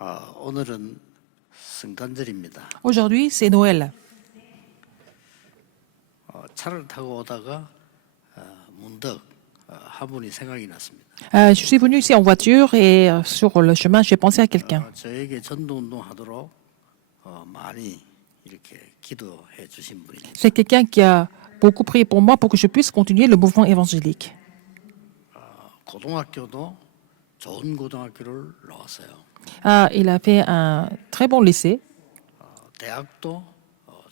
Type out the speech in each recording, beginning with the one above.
오늘은 성탄절입니다. Aujourd'hui, c'est Noël. 차를 타고 오다가 문득 한 분이 생각이 났습니다. Je suis venu ici en voiture et sur le chemin, j'ai pensé à quelqu'un. 저에게 전도운동 하도록 많이 이렇게 기도해 주신 분입니다. C'est quelqu'un qui a beaucoup prié pour moi pour que je puisse continuer le mouvement évangélique. 고등학교도 좋은 고등학교를 나왔어요. Il a fait un très bon lycée. 대학도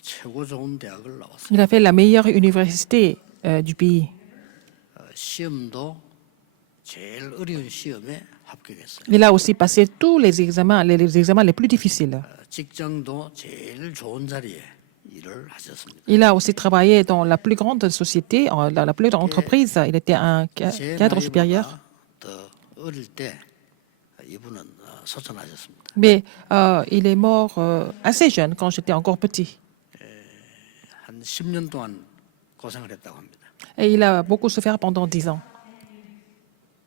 최고 좋은 대학을 나왔어요. Il a fait la meilleure université du pays. 시험도 제일 어려운 시험에 합격했어요. Il a aussi passé tous les examens les plus difficiles. 직장도 제일 좋은 자리에 일을 하셨습니다. Il a aussi travaillé dans la plus grande société, la plus grande entreprise. Il était un 제 cadre supérieur. 나이보다 더 어릴 때 이분은 소천하셨습니다. Mais il est mort assez jeune, quand j'étais encore petit. 한 10년 동안 고생을 했다고 합니다. Et il a beaucoup souffert pendant 10 ans.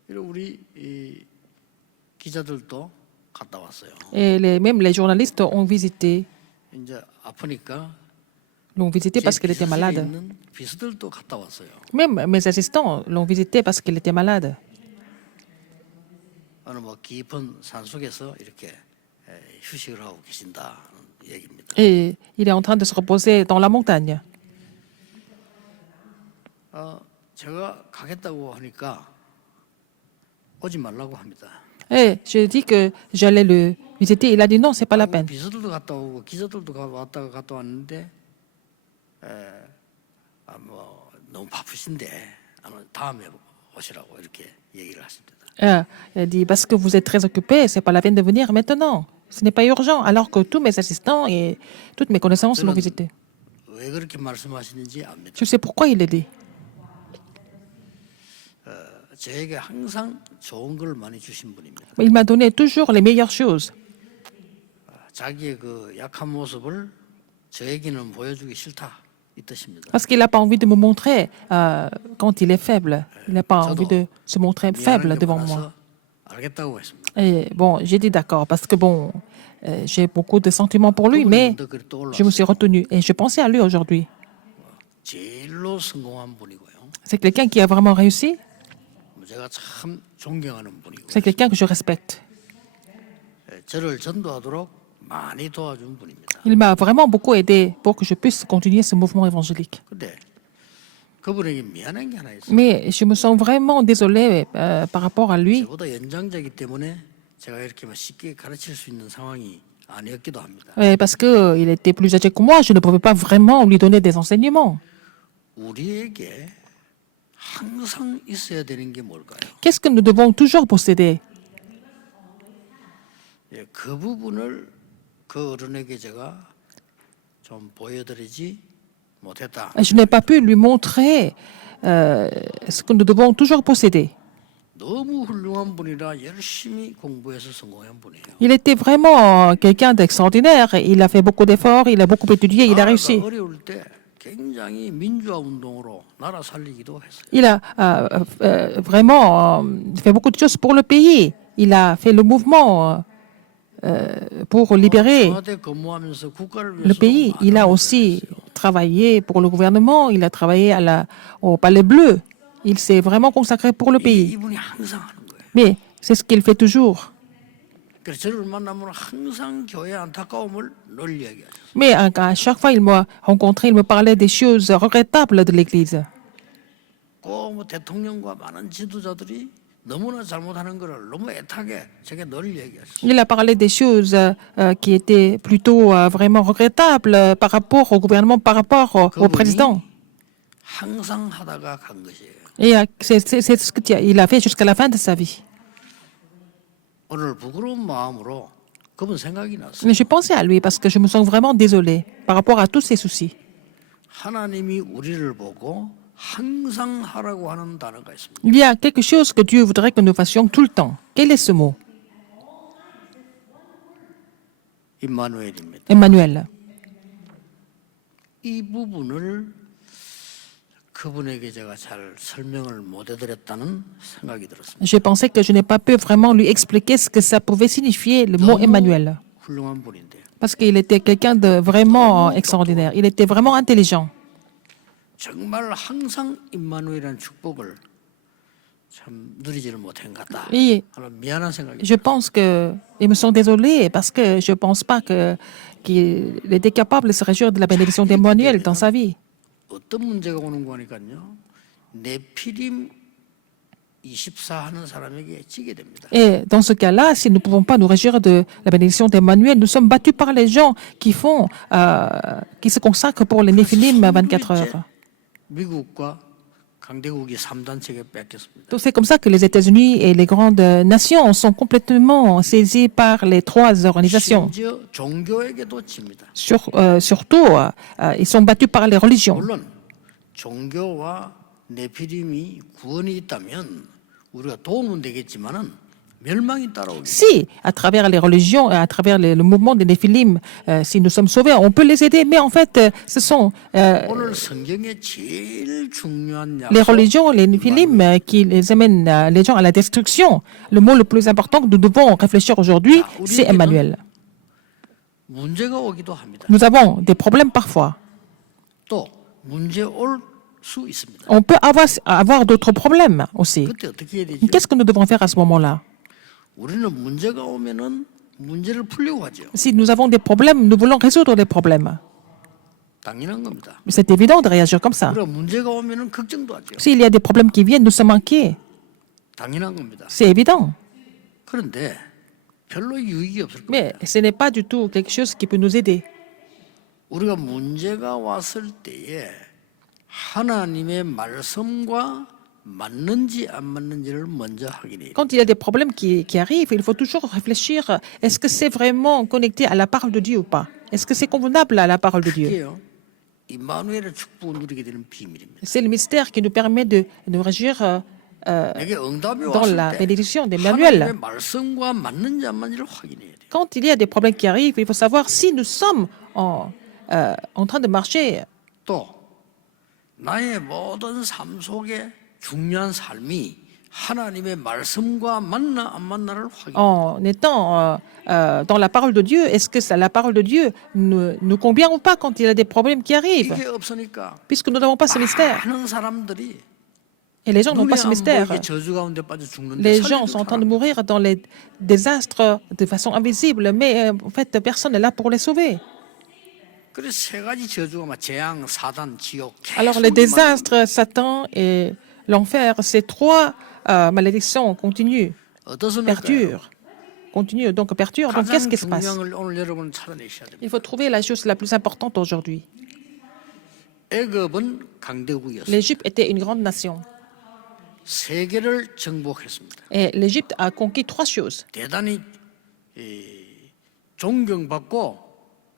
그리고 우리 이 기자들도 갔다 왔어요. Et même les journalistes 이제 아프니까 l'ont visité parce qu'il était 비서실에 malade. 있는 비서들도 갔다 왔어요. Même mes assistants l'ont visité parce qu'il était malade. 어느 뭐 깊은 산속에서 이렇게 휴식을 하고 계신다는 얘기입니다. Et il est en train de se reposer dans la montagne. 제가 가겠다고 하니까 오지 말라고 합니다. Et j'ai dit que j'allais le visiter. Il a dit non, c'est pas la peine. 비서들도 갔다 오고 기자들도 갔다 왔는데 뭐 너무 바쁘신데 다음에 오시라고 이렇게 얘기를 하십니다. Il a dit parce que vous êtes très occupé, c'est pas la peine de venir maintenant. Ce n'est pas urgent, alors que tous mes assistants et toutes mes connaissances l'ont visité. 왜 그렇게 말씀하시는지 압니다. Je sais pourquoi il l'a dit. 저에게 항상 좋은 걸 많이 주신 분입니다. Il m'a donné toujours les meilleures choses. 자기의 그 약한 모습을 저에게는 보여주기 싫다 이 뜻입니다. Parce qu'il n'a pas envie de me montrer quand il est faible. Il n'a pas envie de se montrer faible 미안한 게 devant moi. 많아서 알겠다고 했습니다. Et bon, j'ai dit d'accord, parce que bon, j'ai beaucoup de sentiments pour lui, mais 그분이 그리 je me suis 떠올랐어요. retenu. Et je pensais à lui aujourd'hui. 제일로 성공한 분이고요. C'est quelqu'un qui a vraiment réussi. 제가 참 존경하는 분이고 C'est quelqu'un que je respecte. 저를 전도하도록 많이 도와준 분입니다. Il m'a vraiment beaucoup aidé pour que je puisse continuer ce mouvement évangélique. 근데 그분에게 미안한 게 하나 있어요. Mais je me sens vraiment désolée par rapport à lui. 저보다 연장자이기 때문에 제가 이렇게 막 쉽게 가르칠 수 있는 상황이 아니었기도 합니다. Parce qu'il était plus âgé que moi, je ne pouvais pas vraiment lui donner des enseignements. 우리에게 항상 있어야 되는 게 뭘까요? Qu'est-ce que nous devons toujours posséder? 그 부분을 그 어른에게 제가 좀 보여드리지 못했다. Je n'ai pas pu lui montrer ce que nous devons toujours posséder. 너무 훌륭한 분이라 열심히 공부해서 성공한 분이에요. Il était vraiment quelqu'un d'extraordinaire. Il a fait beaucoup d'efforts, il a beaucoup étudié, il a réussi. 어려울 때 굉장히 민주화 운동으로 나라 살리기도 했어요. Il a vraiment fait beaucoup de choses pour le pays. Il a fait le mouvement pour libérer 청와대 근무하면서 국가를 le 위해서 pays. Il a aussi travaillé pour le gouvernement, il a travaillé au Palais Bleu. Il s'est vraiment consacré pour le pays. 이분이 항상 하는 거예요. Mais c'est ce qu'il fait toujours. 그래서 저를 만나면 항상 교회 안타까움을 늘 이야기하죠. Mais à chaque fois qu'il m'a rencontré, il me parlait des choses regrettables de l'Église. 꼭 대통령과 많은 지도자들이 너무나 잘못하는 것을 너무 애타게 제게 늘 얘기하죠. Il a parlé des choses qui étaient plutôt vraiment regrettables par rapport au gouvernement, par rapport au président. 항상 하다가 간 것이에요. Et c'est ce qu'il a fait jusqu'à la fin de sa vie. 오늘 부끄러운 마음으로 그분 생각이 났어요. Mais je pensais à lui parce que je me sens vraiment désolée par rapport à tous ses soucis. 하나님이 우리를 보고 항상 하라고 하는 단어가 있습니다. Il y a quelque chose que Dieu voudrait que nous fassions tout le temps. Quel est ce mot? 임마누엘입니다. Emmanuel. 이 부분을 그분에게 제가 잘 설명을 못 해드렸다는 생각이 들었습니다. Je pensais que je n'ai pas pu vraiment lui expliquer ce que ça pouvait signifier, le mot 너무 Emmanuel. 훌륭한 분인데요. Parce qu'il était quelqu'un de vraiment extraordinaire. Il était vraiment intelligent. 정말 항상 임마누엘이라는 축복을 참 누리지를 못한 것 같다. Et 하는 미안한 생각이. je pense que ils me sont désolés parce que je pense pas qu'il était capable de se réjouir de la bénédiction d'Emmanuel dans sa vie. 어떤 문제가 오는 거니까요. 네피림 24 하는 사람에게 지게 됩니다. Et dans ce cas-là, si nous ne pouvons pas nous réjouir de la bénédiction d'Emmanuel, nous sommes battus par les gens qui se consacrent pour les Néphilim 24 heures. 미국과 강대국이 3단체에 뺏겼습니다. Donc c'est comme ça que les États-Unis et les grandes nations sont complètement saisis par les trois organisations. 심지어 종교에게도 집니다. Surtout, ils sont battus par les religions. 물론 종교와 네피림이 구원이 있다면 우리가 도움은 되겠지만은 멸망이 따라오기. Si, à travers les religions, à travers le mouvement des Néphilim, si nous sommes sauvés, on peut les aider. Mais en fait, ce sont 오늘 성경의 제일 중요한 les 약속. religions, les Néphilim, qui les amènent les gens à la destruction. Le mot le plus important que nous devons réfléchir aujourd'hui, c'est Emmanuel. 문제가 오기도 합니다. Nous avons des problèmes parfois. 또 문제 올 수 있습니다. On peut avoir d'autres problèmes aussi. 그때 어떻게 해야 되죠? Qu'est-ce que nous devons faire à ce moment-là? 우리는 문제가 오면은 문제를 풀려고 하죠. Si nous avons des problèmes, nous voulons résoudre les problèmes. 당연한 겁니다. C'est évident de réagir comme ça. 그리고 문제가 오면은 걱정도 하죠. S'il y a des problèmes qui viennent, nous sommes inquiets. 당연한 겁니다. C'est évident. 그런데 별로 유익이 없을 겁니다. Mais ce n'est pas du tout quelque chose qui peut nous aider. 우리가 문제가 왔을 때에 하나님의 말씀과 맞는지 안 맞는지를 먼저 확인해야 돼요. Quand il y a des problèmes qui arrivent, il faut toujours réfléchir, est-ce que c'est vraiment connecté à la parole de Dieu ou pas? Est-ce que c'est convenable à la parole de Dieu? 그게요. 임마누엘의 축복을 누리게 되는 비밀입니다. C'est le mystère qui nous permet de nous réjouir 내게 응답이 dans 왔을 la 때 bénédiction 하나님의 d'Emmanuel. 말씀과 맞는지 안 맞는지를 확인해야 돼요. Quand il y a des problèmes qui arrivent, il faut savoir si nous sommes en train de marcher. 또 나의 모든 삶 속에 중요한 삶이 하나님의 말씀과 맞나 안 맞나를 확인. En étant dans la parole de Dieu, est-ce que la parole de Dieu nous convient ou pas quand il y a des problèmes qui arrivent? 이게 없으니까 Puisque nous n'avons pas ce mystère. 많은 사람들이 Et les gens n'ont 눈에 pas ce 안 mystère. 보이게 저주 가운데 빠져 죽는데 Les gens 살려줄 sont en train de 사람. mourir dans les désastres de façon invisible, mais en fait, personne n'est là pour les sauver. 그래서 세 가지 저주가 막 재앙, 사단, 지옥. Alors, les désastres, Satan et l'enfer, ces trois malédictions continuent, perdurent. Continuent, donc perdurent. Donc, qu'est-ce qui se passe? 중요한 걸 오늘 여러분 찾아내셔야 됩니다. Il faut trouver la chose la plus importante aujourd'hui. 애굽은 강대국이었어요. L'Égypte était une grande nation. 세계를 정복했습니다. Et l'Égypte a conquis trois choses. 대단히 존경받고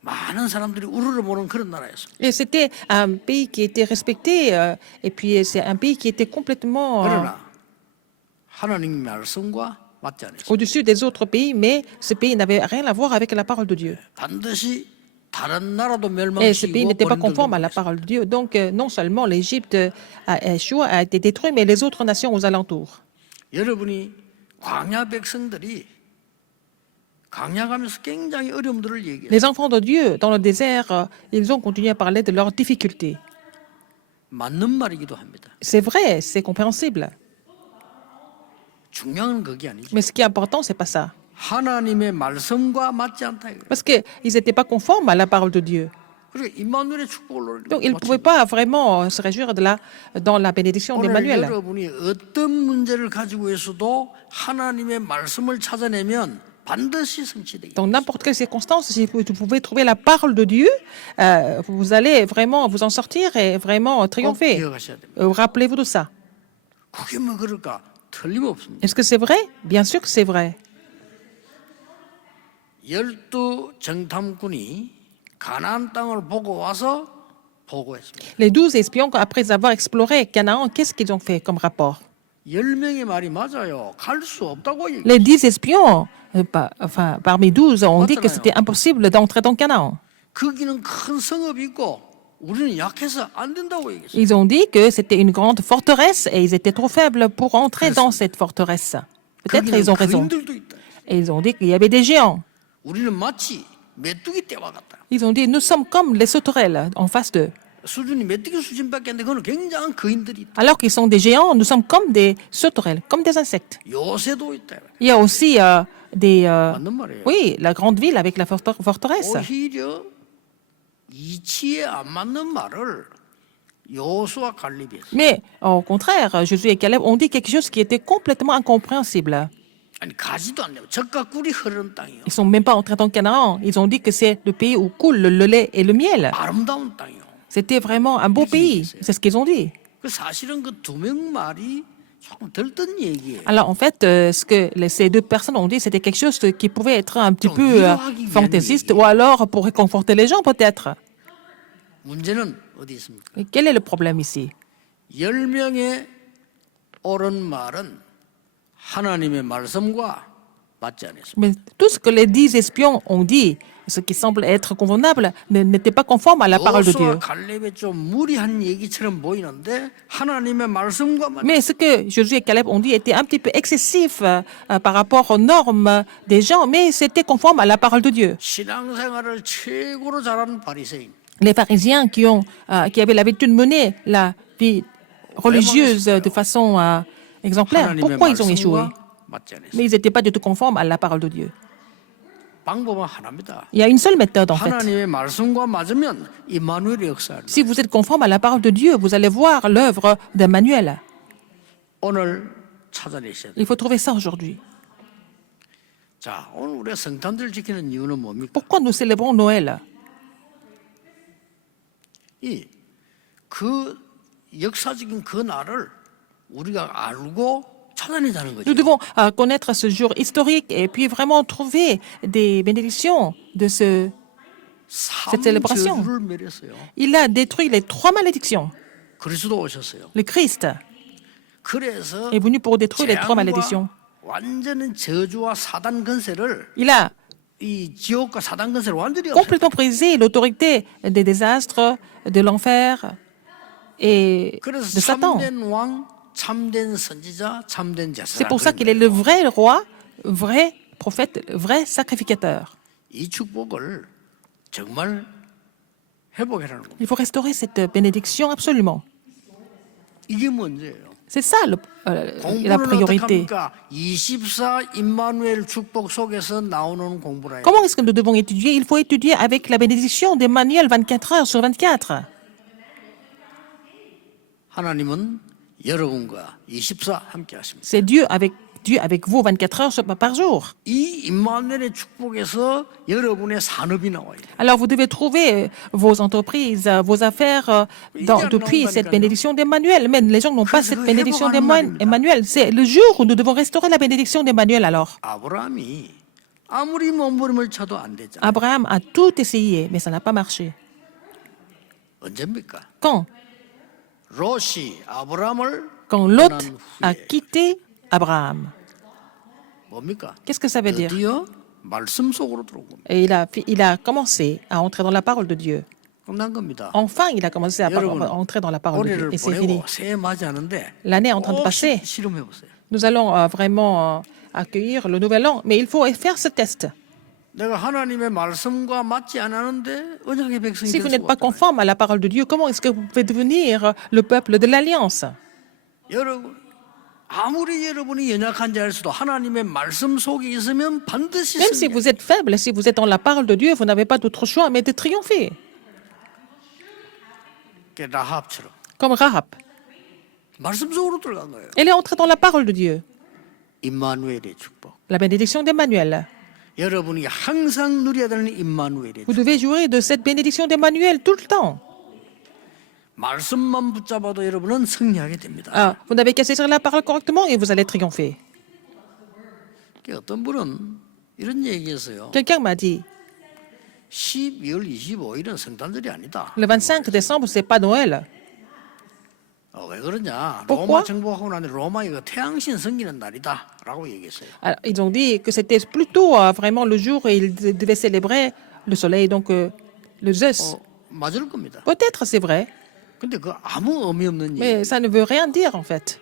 많은 사람들이 우르르보는 그런 나라였어요. Et c'était un pays qui était respecté, et puis c'est un pays qui était complètement 그러나 하나님 말씀과 맞지 않았어요. au-dessus des autres pays, mais ce pays n'avait rien à voir avec la parole de Dieu. 반드시 다른 나라도 Et ce pays 멸망시키고 n'était pas 본인들도 conforme à la 멸망했어요. parole de Dieu. Donc, non seulement l'Égypte a échoué, a été détruite, mais les autres nations aux alentours. 여러분이 광야 백성들이 광야 가면서 굉장히 어려움들을 얘기해요. Les enfants de Dieu, dans le désert, ils ont continué à parler de leurs difficultés. 맞는 말이기도 합니다. C'est vrai, c'est compréhensible. 중요한 건 그게 아니죠. Mais ce qui est important, c'est pas ça. 하나님의 말씀과 맞지 않다 이거예요. Parce qu'ils n'étaient pas conformes à la parole de Dieu. 그러니까 임마누엘의 축복을 Donc, ils ne 놓치고 pouvaient pas vraiment se réjouir dans la bénédiction 오늘 d'Emmanuel. 여러분이 어떤 문제를 가지고 있어도 하나님의 말씀을 찾아내면 반드시 성취되게. Dans n'importe quelle circonstance, si vous pouvez trouver la parole de Dieu, vous allez vraiment vous en sortir et vraiment 꼭 triompher. 기억하셔야 됩니다. Rappelez-vous de ça. 그게 뭐 그럴까? 틀림없습니다. Est-ce que c'est vrai? Bien sûr que c'est vrai. 12 정탐꾼이 가나안 땅을 보고 와서 보고했습니다. Les 12 espions, après avoir exploré Canaan, qu'est-ce qu'ils ont fait comme rapport? 10명의 말이 맞아요. 갈 수 없다고 얘기해요. Les 10 espions, parmi 12, ont dit que 맞잖아요. c'était impossible d'entrer dans Canaan. 거기는 큰 성읍이 있고 우리는 약해서 안 된다고 얘기했어요. Ils ont dit que c'était une grande forteresse et ils étaient trop faibles pour entrer dans cette forteresse. Peut-être 거기는 ils ont raison. 거인들도 있다. Et ils ont dit qu'il y avait des géants. 우리는 마치 메뚜기 떼와 같다. Ils ont dit, nous sommes comme les sauterelles en face d'eux. 수준이 메뚜기 수준밖에 안 돼. 그건 굉장한 거인들이 있다. Alors qu'ils sont des géants, nous sommes comme des sauterelles, comme des insectes. 요새도 있다. Il y a aussi des... 맞는 말이에요. oui, la grande ville avec la forteresse. 오히려 이치에 안 맞는 말을 여호수아 갈렙이 했어요. Mais au contraire, Josué et Caleb ont dit quelque chose qui était complètement incompréhensible. 아니 가지도 않네요. 젖과 꿀이 흐르는 땅이요. Ils sont même pas entrés dans Canaan. Ils ont dit que c'est le pays où coule le lait et le miel. 아름다운 땅이요. C'était vraiment un beau pays. C'est ce qu'ils ont dit. 그 사실은 그 두 명 말이 조금 들뜬 얘기예요. Alors en fait, ce que ces deux personnes ont dit, c'était quelque chose qui pouvait être un petit peu fantaisiste ou alors pour réconforter les gens peut-être. 문제는 어디 있습니까? Et quel est le problème ici? 10명의 옳은 말은 하나님의 말씀과 맞지 않았습니다. Mais tout ce que les 10 espions ont dit, ce qui semble être convenable, n'était pas conforme à la parole de Dieu. 여호수아 갈렙의 좀 무리한 얘기처럼 보이는데 하나님의 말씀과 맞. Mais ce que Josué et Caleb ont dit était un petit peu excessif par rapport aux normes des gens, mais c'était conforme à la parole de Dieu. 신앙생활을 최고로 잘하는 바리새인. Les pharisiens qui avaient l'habitude de mener la vie religieuse de façon exemplaire, 하나님의 pourquoi ils ont échoué? 말씀과 맞지 않았어요. Mais ils n'étaient pas du tout conformes à la parole de Dieu. 방법은 하나입니다. Il y a une seule méthode en fait. 하나님의 말씀과 맞으면 임마누엘의 역사를. Si vous êtes conforme à la parole de Dieu, vous allez voir l'œuvre d'Emmanuel. 오늘 찾아내셔야 돼요. Il faut trouver ça aujourd'hui. 자, 오늘 우리가 성탄절 지키는 이유는 뭡니까? Pourquoi nous célébrons Noël? 그 역사적인 그 날을 우리가 알고 찾아내자는 거죠. Nous devons connaître ce jour historique et puis vraiment trouver des bénédictions de cette célébration. 저주를 멸했어요. Il a détruit les 3 malédictions. 그리스도 오셨어요. Le Christ 그래서 est venu pour détruire les 3 malédictions. 완전한 저주와 사단 건세를 Il a 이 지옥과 사단 건세를 완전히 없애요. complètement brisé l'autorité des désastres, de l'enfer et 그래서 de Satan. 참된 왕, 참된 선지자, 참된 제사장. C'est pour ça qu'il est le vrai roi, vrai prophète, vrai sacrificateur. 이 축복을 정말 회복하라는 겁니다. Il faut restaurer cette bénédiction absolument. 이게 문제예요. C'est ça la 공부는 priorité. 어떡합니까? 24 임마누엘 축복 속에서 나오는 공부라. Comment est-ce que nous devons étudier? Il faut étudier avec la bénédiction d'Emmanuel 24 heures sur 24. 하나님은 여러분과 24 함께 하십니다. C'est Dieu avec vous 24 heures par jour. 이 임마누엘의 축복에서 여러분의 산업이 나와요. Alors vous devez trouver vos entreprises, vos affaires depuis cette bénédiction d'Emmanuel. Mais les gens n'ont pas cette bénédiction d'Emmanuel. C'est le jour où nous devons restaurer la bénédiction d'Emmanuel alors. 아브라함이 아무리 몸부림을 쳐도 안 되잖아. Abraham a tout essayé, mais ça n'a pas marché. 언제입니까? Quand? 롯이 아브라함을 Quand Lot a quitté Abraham. 뭡니까? Qu'est-ce que ça veut dire? 드디어 말씀 속으로 들어온 겁니다. Et il a commencé à entrer dans la parole de Dieu. 끝난 겁니다. Enfin, il a commencé à entrer dans la parole de Dieu. 올해를 Et c'est fini. 보내고 새해 맞이하는데 L'année est en train de 꼭 passer. 실험해 보세요. Nous allons vraiment accueillir le nouvel an, mais il faut faire ce test. 내가 하나님의 말씀과 맞지 않았는데 언약의 백성이 Si vous 될 n'êtes 수가 pas 없잖아요. conforme à la parole de Dieu, comment est-ce que vous pouvez devenir le peuple de l'Alliance? 여러분 아무리 여러분이 연약한 자일수도 하나님의 말씀 속에 있으면 반드시 Même si 승리해요. vous êtes faible, si vous êtes dans la parole de Dieu, vous n'avez pas d'autre choix mais de triompher. 라합처럼 Comme Rahab. 말씀 속으로 들어간 거예요. Elle est entrée dans la parole de Dieu. 임마누엘의 축복. La bénédiction d'Emmanuel. 여러분이 항상 누려야 되는 임마누엘의 Vous 축복. devez jouir de cette bénédiction d'Emmanuel tout le temps. 말씀만 붙잡아도 여러분은 승리하게 됩니다. Vous n'avez qu'à saisir la parole correctement et vous allez triompher. 어떤 분은 이런 얘기했어요. Quelqu'un m'a dit, 12월 25일은 성탄절이 아니다. le 25 décembre, c'est pas Noël. 왜 그러냐? Pourquoi? 로마 정복하고 나니 로마 이거 태양신 섬기는 날이다라고 얘기했어요. Alors, ils ont dit que c'était plutôt vraiment le jour où ils devaient célébrer le soleil, donc le Zeus. 맞을 겁니다. Peut-être c'est vrai, 근데 그 아무 의미 없는 mais 얘기. ça ne veut rien dire en fait.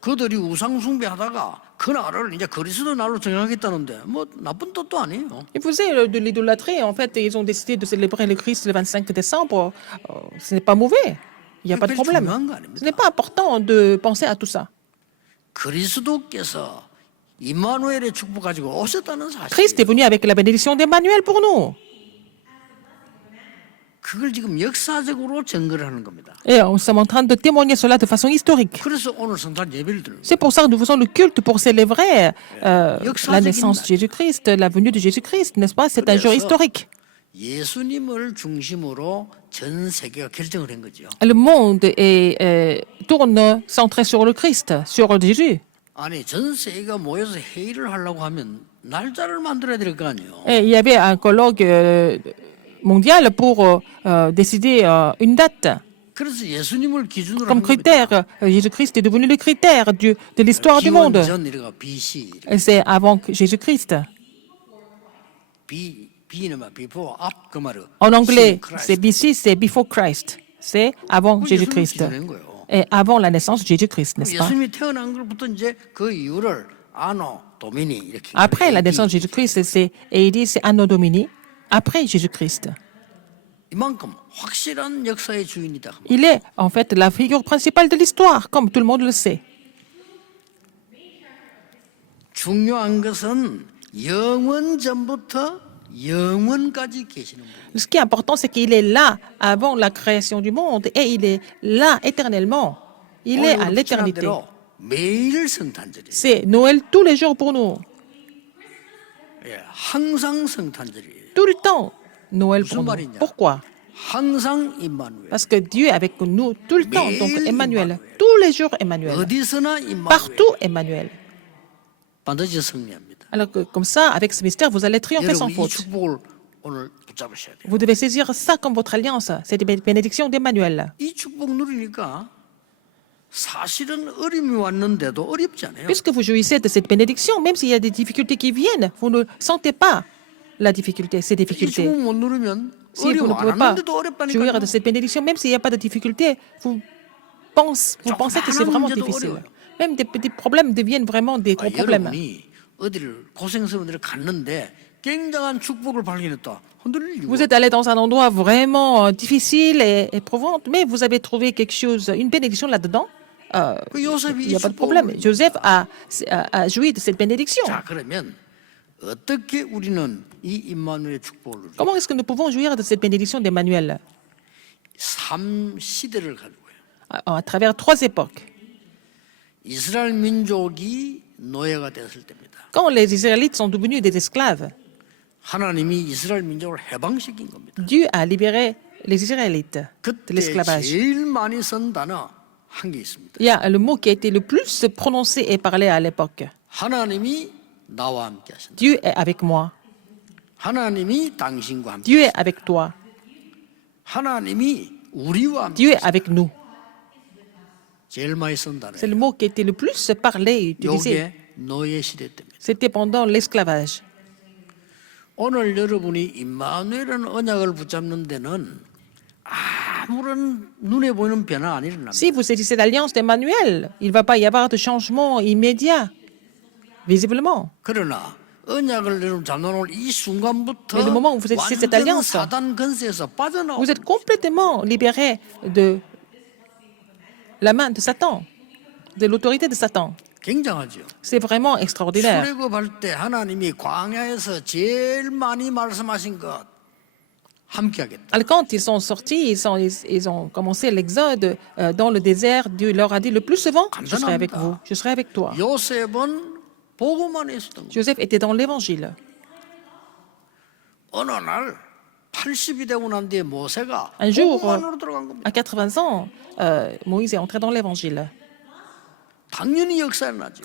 그들이 우상 숭배하다가 그 날을 이제 그리스도 날로 정하겠다는데 뭐 나쁜 뜻도 아니에요. Ils faisaient de l'idolâtrie. En fait, ils ont décidé de célébrer le Christ le 25 décembre. Ce n'est pas mauvais. Il n'y a pas de 그게 problème. 중요한 거 Ce n'est 아닙니다. pas important de penser à tout ça. 그리스도께서 임마누엘의 축복 가지고 오셨다는 Christ est 사실. venu avec la bénédiction d'Emmanuel pour nous. 그걸 지금 역사적으로 증거를 하는 겁니다. Et nous sommes en train de témoigner cela de façon historique. 그래서 오늘 성탄 예배를 드립니다. C'est pour ça que nous faisons le culte pour célébrer la naissance de Jésus-Christ, la venue de Jésus-Christ, n'est-ce pas? C'est un jour historique. 예수님을 중심으로 전 세계가 결정을 한 거죠. Le monde tourne centré sur le Christ, sur Jésus. 아니 전 세계가 모여서 회의를 하려고 하면 날짜를 만들어야 될 거 아니에요. Et il y avait un colloque mondial pour décider une date. 그래서 예수님을 기준으로 Comme 한 겁니다. critère, Jésus-Christ est devenu le critère de l'histoire du monde. 기원전 이래가 BC Et c'est avant que Jésus-Christ. B는 막 before up 그 말이에요. En anglais, Christ. c'est BC, c'est before Christ. C'est avant 그건 Jésus-Christ. 예수님이 기준한 거예요. Et avant la naissance de Jésus-Christ, n'est-ce pas? 예수님이 태어난 것부터 이제 그 이유를 아노 도미니 이렇게. Après la naissance de Jésus-Christ, c'est AD, c'est Anno Domini. Après Jésus-Christ. 이만큼 확실한 역사의 주인이다. Il est en fait la figure principale de l'histoire, comme tout le monde le sait. 중요한 것은 영원 전부터 영원까지 계시는 분. Ce qui est important, c'est qu'il est là avant la création du monde et il est là éternellement. Il est à 오늘 l'éternité. 대로 매일 성탄절이에요. C'est Noël tous les jours pour nous. 예, 항상 성탄절이에요. Tout le temps, Noël 무슨 pour nous. 말이냐? Pourquoi? 항상 임마누엘. Parce que Dieu est avec nous tout le temps. Donc 매일 Emmanuel. 임마누엘. Tous les jours Emmanuel. 어디서나 임마누엘. Partout Emmanuel. 반드시 승리합니다. Alors que comme ça, avec ce mystère, vous allez triompher sans 여러분 이 faute. 축복을 오늘 붙잡으셔야 돼요. Vous devez saisir ça comme votre alliance. C'est des bénédictions d'Emmanuel. 이 축복 누리니까 사실은 어려움이 왔는데도 어렵지 않아요. Puisque vous jouissez de cette bénédiction, même s'il y a des difficultés qui viennent, vous ne sentez pas la difficulté, ces 이 difficultés. 축복 못 누르면 Si vous 어려움 ne 안 pouvez pas 왔는데도 jouir 어렵다니까요. de cette bénédiction, même s'il n'y a pas de difficulté, vous pensez que c'est vraiment difficile. Même des petits problèmes deviennent vraiment des gros problèmes. 여러분이 어디를 고생스러운 데를 갔는데 굉장한 축복을 발견했다. 흔들릴 이유가 Vous êtes allé dans un endroit vraiment difficile et éprouvant, mais vous avez trouvé quelque chose, une bénédiction là-dedans. 그 요셉이 Il n'y 이 a pas de problème. 축복을 Joseph a joui de cette bénédiction. 자 그러면 어떻게 우리는 이 임마누엘 축복을 누리죠? Comment est-ce que nous pouvons jouir de cette bénédiction d'Emmanuel 3시대를 가지고요. à travers trois époques? 이스라엘 민족이 노예가 됐을 때입니다. Quand les Israélites sont devenus des esclaves, 하나님이 이스라엘 민족을 해방시킨 겁니다. Dieu a libéré les Israélites de 그때 l'esclavage. 제일 많이 쓴 단어 한 개 있습니다. Il y a le mot qui a été le plus prononcé et parlé à l'époque. 하나님이 나와 함께 하신다. Dieu est avec moi. 하나님이 당신과 함께 Dieu est avec toi. 하나님이 우리와 함께 Dieu est avec nous. 제일 많이 쓴 C'est 단어예요. le mot qui a été le plus parlé et utilisé. 이게 노예 시대 때입니다. C'était pendant l'esclavage. 오늘 여러분이 임마누엘이라는 언약을 붙잡는 데는 아무런 눈에 보이는 변화 안 일어납니다. Si vous saisissez l'alliance d'Emmanuel, il ne va pas y avoir de changement immédiat, visiblement. 그러나 언약을 여러분 잡아놓은 이 순간부터 Mais le moment où vous saisissez cette 완전 alliance, 사단 건세에서 빠져나오고 Vous êtes complètement libéré de la main de Satan, de l'autorité de Satan. 굉장하죠. C'est vraiment extraordinaire. 출애굽할 때 하나님이 광야에서 제일 많이 말씀하신 것 함께하겠다. Alors, quand ils sont sortis, ils ont commencé l'exode dans le désert, Dieu leur a dit le plus souvent, je serai avec vous, je serai avec toi. 요셉은 보고만 했었던 거. Joseph était dans l'évangile. 어느 날 80이 되고 난 뒤에 모세가 Un jour, 보고만으로 들어간 겁니다. à 80 ans, Moïse est entré dans l'évangile. 당연히 역사에 나죠.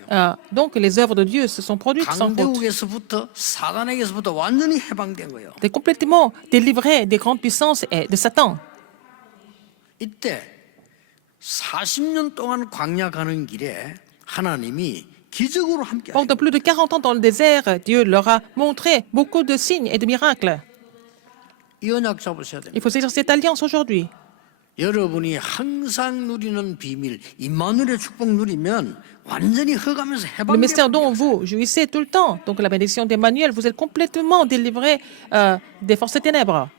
Donc, les œuvres de Dieu se sont produites sans faute. 강대국에서부터 사단에게서부터 완전히 해방된 거예요. T'es complètement délivré des grandes puissances et de Satan. 이때 40년 동안 광야 가는 길에 하나님이 기적으로 함께 Pendant plus de 40 ans dans le désert, Dieu leur a montré beaucoup de signes et de miracles. 이 언약 잡으셔야 Il 됩니다. faut saisir cette alliance aujourd'hui. 여러분이 항상 누리는 비밀, 임마누엘의 축복 누리면 완전히 허가면서 Le mystère 해방돼요. dont vous jouissez tout le temps, donc la bénédiction d'Emmanuel, vous êtes complètement délivré des forces ténèbres.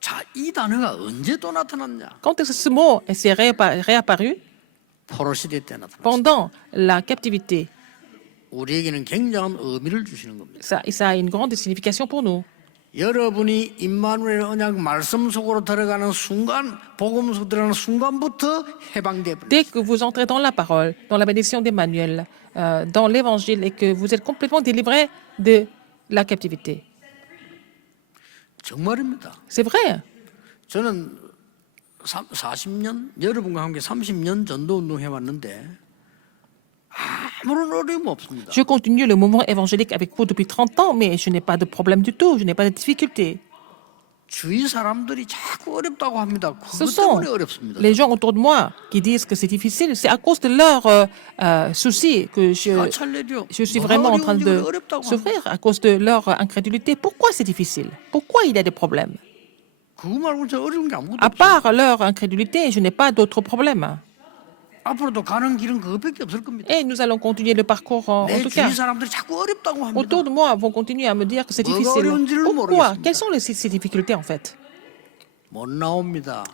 자, 이 단어가 언제 또 나타났냐? Quand est-ce que ce mot s'est réapparu? 포로 시대 때 나타났어요. Pendant la captivité. 우리에게는 굉장한 의미를 주시는 겁니다. Ça a une grande signification pour nous. 여러분이 임마누엘 언약 말씀 속으로 들어가는 순간, 복음 속 들어가는 순간부터 해방돼 버려요. Dès que vous entrez dans la parole, dans la bénédiction d'Emmanuel, dans l'évangile, et que vous êtes complètement délivré de la captivité. 정말입니다. C'est vrai. 저는 40년, 여러분과 함께 30년 전도 운동 해왔는데 아무런 어려움 없습니다. Je continue le mouvement évangélique avec vous depuis 30 ans, mais je n'ai pas de problème du tout, je n'ai pas de difficulté. 주위 사람들이 자꾸 어렵다고 합니다. Ce 그것 sont 때문에 어렵습니다. les gens autour de moi qui disent que c'est difficile. C'est à cause de leurs soucis que 기가 찰 일이요. je suis 뭐가 vraiment en train 어려운지 de 어렵다고 합니다. souffrir à cause de leur incrédulité. Pourquoi c'est difficile? Pourquoi il y a des problèmes? 그거 말고는 저 어려운 게 아무것도 À 없어요. part leur incrédulité, je n'ai pas d'autres problèmes. 앞으로도 가는 길은 그것밖에 없을 겁니다. Et nous allons continuer le parcours en 내 tout cas. 주위 사람들이 자꾸 어렵다고 합니다. Autour de moi vont continuer à me dire que c'est 뭐가 difficile. 어려운지를 Pourquoi? 모르겠습니다. Quelles sont ces difficultés en fait? 못 나옵니다.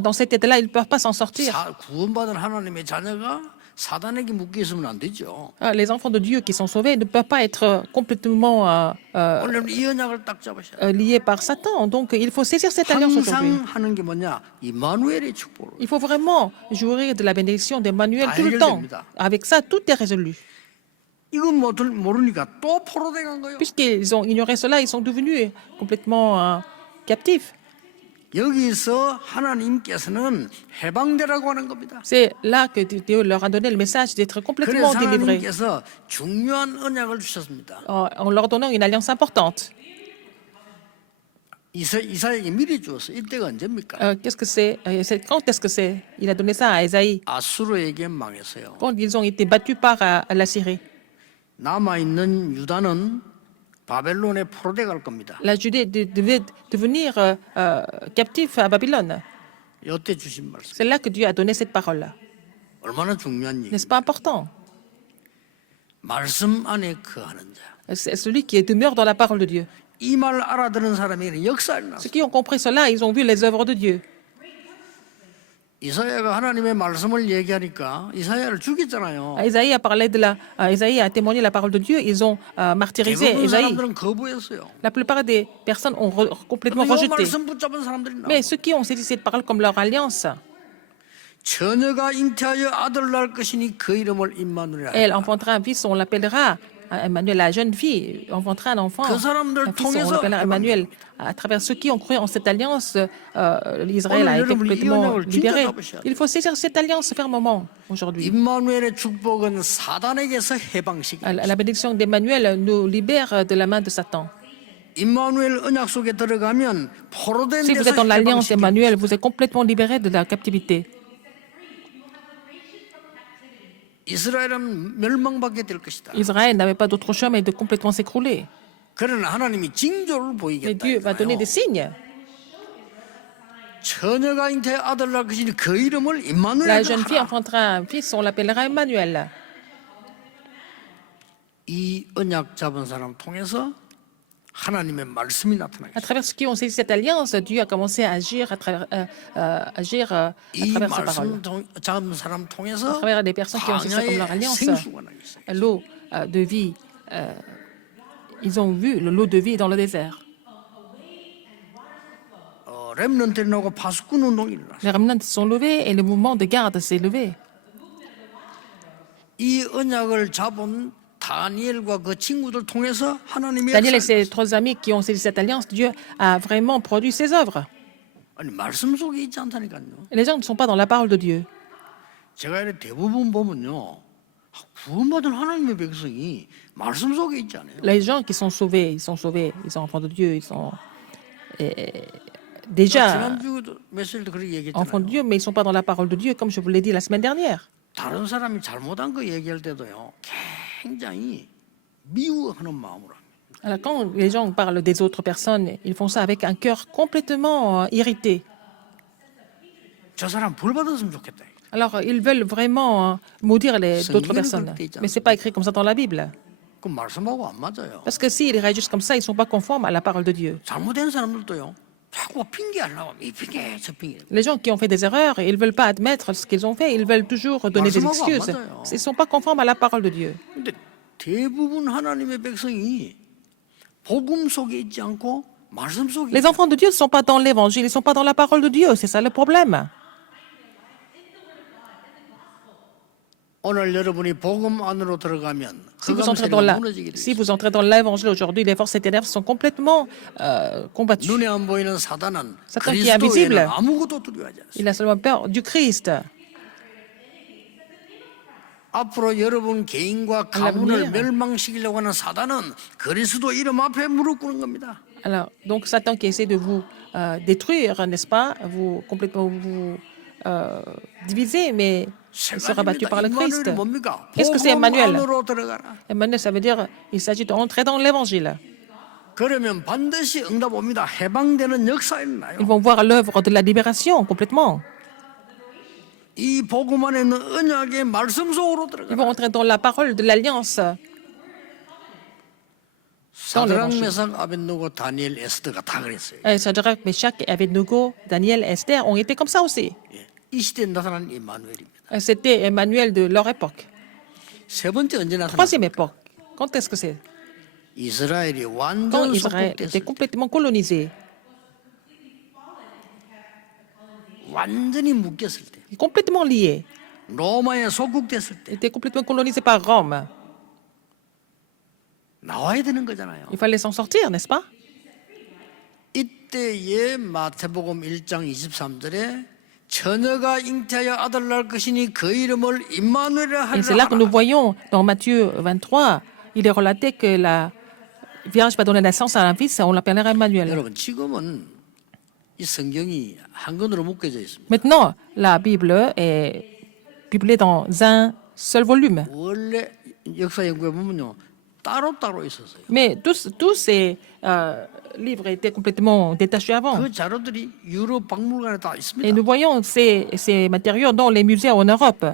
Dans cet état-là, ils ne peuvent pas s'en sortir. 구원받은 하나님의 자녀가 사단에게 묶여 있으면 안 되죠. Les enfants de Dieu qui sont sauvés ne peuvent pas être complètement 원래는 이 언약을 딱 잡으셔야 돼요. liés par Satan. Donc il faut saisir cette alliance aujourd'hui. 항상 하는 게 뭐냐? 이마누엘의 축복을. Il faut vraiment jouir de la bénédiction d'Emmanuel tout le temps. Avec ça, tout est résolu. 이건 모르니까 또 포로돼 간 거예요. Puisqu'ils ont ignoré cela, ils sont devenus complètement captifs. 여기서 하나님께서는 해방되라고 하는 겁니다. C'est là que Dieu leur a donné le message d'être complètement 그래서 délivrés. 하나님께서 중요한 언약을 주셨습니다. En leur donnant une alliance importante. 이사야에게 미리 주었어. 이때가 언제입니까? Qu'est-ce que c'est? Quand est-ce que c'est? Il a donné ça à Ésaïe. 아수르에게 망했어요. Quand ils ont été battus par la Syrie. 남아 있는 유다는 바벨론에 포로돼 갈 겁니다. La Judée devait devenir captif à Babylone. 이때 주신 말씀. C'est là que Dieu a donné cette parole-là. 얼마나 중요한 얘기. N'est-ce pas important? 말씀 안에 거하는 자. C'est celui qui demeure dans la parole de Dieu. 이 말 알아들은 사람에게는 역사가 일어났어요. Ceux qui ont compris cela, ils ont vu les œuvres de Dieu. 이사야가 하나님의 말씀을 얘기하니까 이사야를 죽였잖아요. Isaïe a parlé Isaïe a témoigné la parole de Dieu. Ils ont martyrisé 대부분 Isaïe. 사람들은 거부했어요. La plupart des personnes ont complètement 이 rejeté. 말씀 붙잡은 사람들이 Mais 나와요. ceux qui ont saisi cette parole comme leur alliance, 처녀가 잉태하여 아들을 낳을 것이니 그 이름을 임마누엘이라. elle enfantera un fils, on l'appellera Emmanuel. La jeune fille enfantera un enfant, 그 사람들 un fils, on 통해서 l'appellera Emmanuel. À travers ceux qui ont cru en cette alliance, Israël a été complètement libéré. Il faut saisir cette alliance fermement aujourd'hui. 임마누엘의 축복은 사단에게서 해방식. La bénédiction d'Emmanuel nous libère de la main de Satan. 임마누엘 언약 속에 들어가면 포로된 Si vous êtes 데서 dans l'alliance 해방시키고 d'Emmanuel, vous êtes complètement libéré de la captivité. 이스라엘은 멸망받게 될 것이다. Israël n'avait pas d'autre chemin de complètement s'écrouler. 그러나 하나님이 징조를 Mais 보이겠다. Dieu va donner des signes. 처녀가 잉태해 아들을 낳을 것이니 그 이름을 La 임마누엘이라 jeune fille 하라. enfantera un fils, on l'appellera Emmanuel. 이 언약 잡은 사람 통해서 하나님의 말씀이 À 나타나겠습니다. travers ceux qui ont saisi cette alliance, Dieu a commencé à agir à travers, 이 sa parole. 말씀 잡은 사람 À 통해서 travers des personnes qui ont saisi ça comme leur 광야의 alliance, 생수가 나겠어요. l'eau de vie, ils ont vu l'eau de vie dans le désert. 렘넌트들이 나오고 파수꾼 운동이 일어났어요. Les remnants se sont levés et le mouvement de garde s'est levé. 이 언약을 잡은 다니엘과 그 친구들 통해서 하나님의 Daniel et 역사를 ses trois amis qui ont saisi cette alliance, Dieu a vraiment produit ses œuvres. 아니 말씀 속에 있지 않다니까요. Les gens ne sont pas dans la parole de Dieu. 제가 이렇게 대부분 보면요, 구원받은 하나님의 백성이 말씀 속에 있지 않아요. Les gens qui sont sauvés, ils sont enfants de Dieu, ils sont déjà 지난주에도 메시지도 그렇게 enfants de 얘기했잖아요. Dieu, mais ils ne sont pas dans la parole de Dieu, comme je vous l'ai dit la semaine dernière. 다른 사람이 잘못한 거 얘기할 때도요, 굉장히 미워하는 마음으로 합니다. Alors, quand les gens parlent des autres personnes, ils font ça avec un cœur complètement irrité. 저 사람 벌 받았으면 좋겠다. Alors, ils veulent vraiment maudire d'autres personnes. Mais ce n'est pas écrit comme ça dans la Bible. 그 말씀하고 안 맞아요. Parce que s'ils réagissent comme ça, ils ne sont pas conformes à la parole de Dieu. 잘못된 사람들도요. 자꾸 핑계하려고 하면 이 핑계 저 핑계. Les gens qui ont fait des erreurs, ils ne veulent pas admettre ce qu'ils ont fait, ils veulent toujours donner des excuses. Ils ne sont pas conformes à la parole de Dieu. 근데 대부분 하나님의 백성이 복음 속에 있지 않고 말씀 속에 Les enfants de Dieu ne sont pas dans l'évangile, ils ne sont pas dans la parole de Dieu. C'est ça le problème. 오늘 여러분이 복음 안으로 들어가면 Si vous entrez 흑암세력이 무너지게 돼 si 있어요. vous entrez dans l'évangile aujourd'hui, les forces ténèbres sont complètement combattues. 눈에 안 보이는 사단은 Satan qui est 그리스도에는 invisible. 아무것도 두려워하지 않습니다. Il a seulement peur du Christ. 앞으로 여러분 개인과 가문을 멸망시키려고 하는 사단은 그리스도 이름 앞에 무릎 꿇는 겁니다. Alors, donc Satan qui essaie de vous détruire, n'est-ce pas, vous complètement vous diviser, mais il sera battu par le Christ. 임마누엘이 뭡니까? Qu'est-ce que c'est 복음 Emmanuel? 안으로 들어가라. Emmanuel, ça veut dire il s'agit d'entrer dans l'évangile. 그러면 반드시 응답 옵니다. 해방되는 역사 일어나요. Ils vont voir l'œuvre de la libération complètement. 이 복음 안에 있는 언약의 말씀 속으로 Ils 들어가. vont entrer dans la parole de l'alliance. 사드락 메삭 아벤노고 다니엘 에스더가 다 그랬어요. Shadrach, Meshach, Abednego, Daniel, Esther ont été comme ça aussi. 예. 이 시대에 나타난 임마누엘입니다. C'était Emmanuel de leur époque. 세 번째 언제 나타났어요? Troisième époque. Quand est-ce que c'est? 이스라엘이 Quand 완전 Israël était 속국됐을 때, complètement colonisé, 완전히 묶였을 때, complètement lié, 로마에 속국됐을 때 était complètement colonisé par Rome. 나와야 되는 거잖아요. Il fallait s'en sortir, n'est-ce pas? 이때의 마태복음 1장 23절에 처녀가 잉태하여 아들 낳을 것이니 그 이름을 임마누엘이라 Et c'est là que nous 하리라. voyons dans Matthieu 23, il est relaté que la Vierge va donner naissance à un fils, on l'appellera Emmanuel. 여러분 지금은 이 성경이 한 권으로 묶여져 있습니다. Maintenant, la Bible est publiée dans un seul volume. 원래 역사 연구해 보면요 따로따로 있었어요. Mais tous ces livres étaient complètement détachés avant. 그 자료들이 유럽 박물관에 다 Et 있습니다. nous voyons ces matériaux dans les musées en Europe.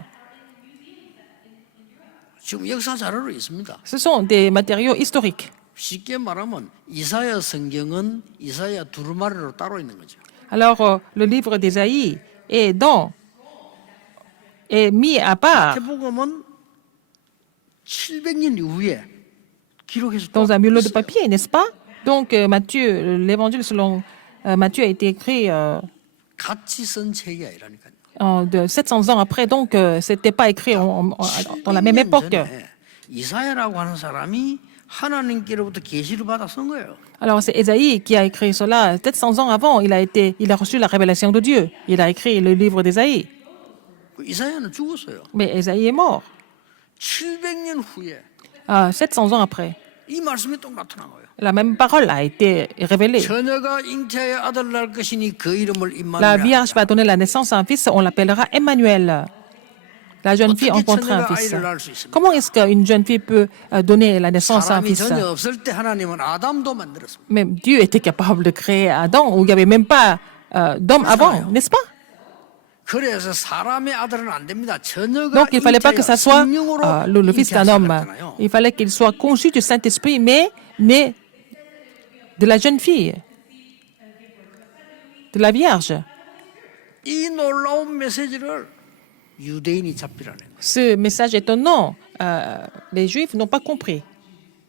지금 역사 자료로 있습니다. Ce sont des matériaux historiques. 쉽게 말하면 이사야 성경은 이사야 두루마리로 따로 있는 거죠. Alors, le livre d'Ésaïe est mis à part 마태복음은 700년 이후에 기록해서 또 dans un mulot de 있어요. papier, n'est-ce pas? Donc, Matthieu, l'évangile selon Matthieu a été écrit 같이 쓴 책이 아니라니까요. de 700 ans après, donc ce n'était pas écrit dans la même 700년 époque. 전에 이사야라고 하는 사람이 하나님께로부터 계시를 받아 쓴 거예요. Alors, c'est Ésaïe qui a écrit cela. 700 ans avant, il a reçu la révélation de Dieu. Il a écrit le livre d'Ésaïe. 그 이사야는 죽었어요. Mais Ésaïe est mort. 700년 후에 700 ans après. 이 말씀이 또 나타난 거예요. La même parole a été révélée. 처녀가 잉태하여 아들 낳을 것이니 그 이름을 La 임마누엘. Vierge va donner la naissance à un fils, on l'appellera Emmanuel. La jeune fille rencontrera un fils. Comment est-ce qu'une jeune fille peut donner la naissance à un 사람이 fils? 전혀 없을 때 하나님은 아담도 만들었습니다. Même Dieu était capable de créer Adam où il n'y avait même pas d'homme avant, n'est-ce pas? 그래서 사람의 아들은 안 됩니다. 처녀가 Donc il ne fallait pas que ça soit 성령으로 le fils d'un homme. 잉태하셨잖아요. Il fallait qu'il soit conçu du Saint-Esprit, mais né de la jeune fille, de la Vierge. 이 놀라운 메시지를 유대인이 잡히라는 거예요. Ce message étonnant, les Juifs n'ont pas compris.